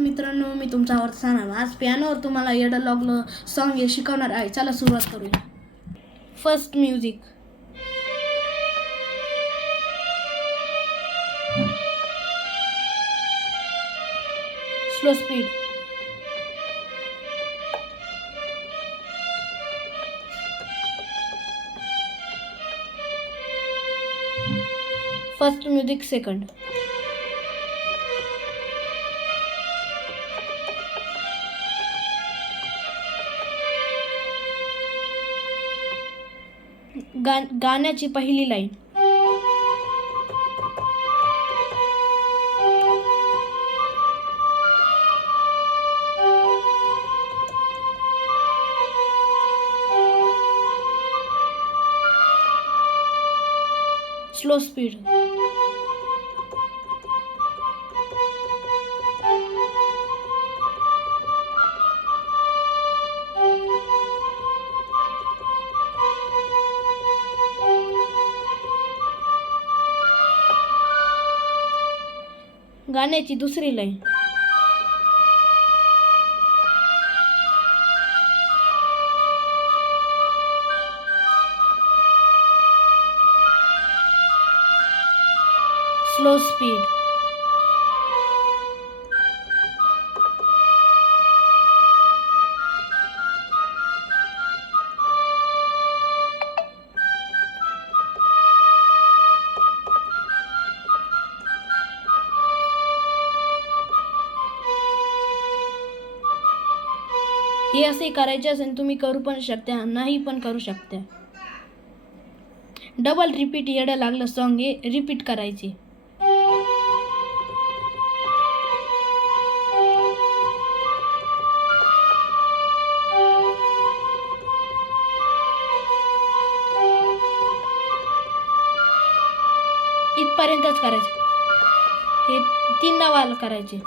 मित्रांनो, मी तुमचा आवडता साना. आज पियानोवर तुम्हाला येडं लागलं सॉन्ग हे शिकवणार आहे. चला सुरुवात करूया. First music. Slow speed. First music second. गाण्याची पहिली लाईन. Slow speed. गाण्याची दुसरी लाईन. Slow speed. हे असे करायचे असेल तुम्ही करू पण शकता, नाही पण करू शकता. डबल रिपीट येडं लागलं सॉन्ग हे रिपीट करायचे. इथपर्यंतच करायचे. हे 3दा वाल करायचे.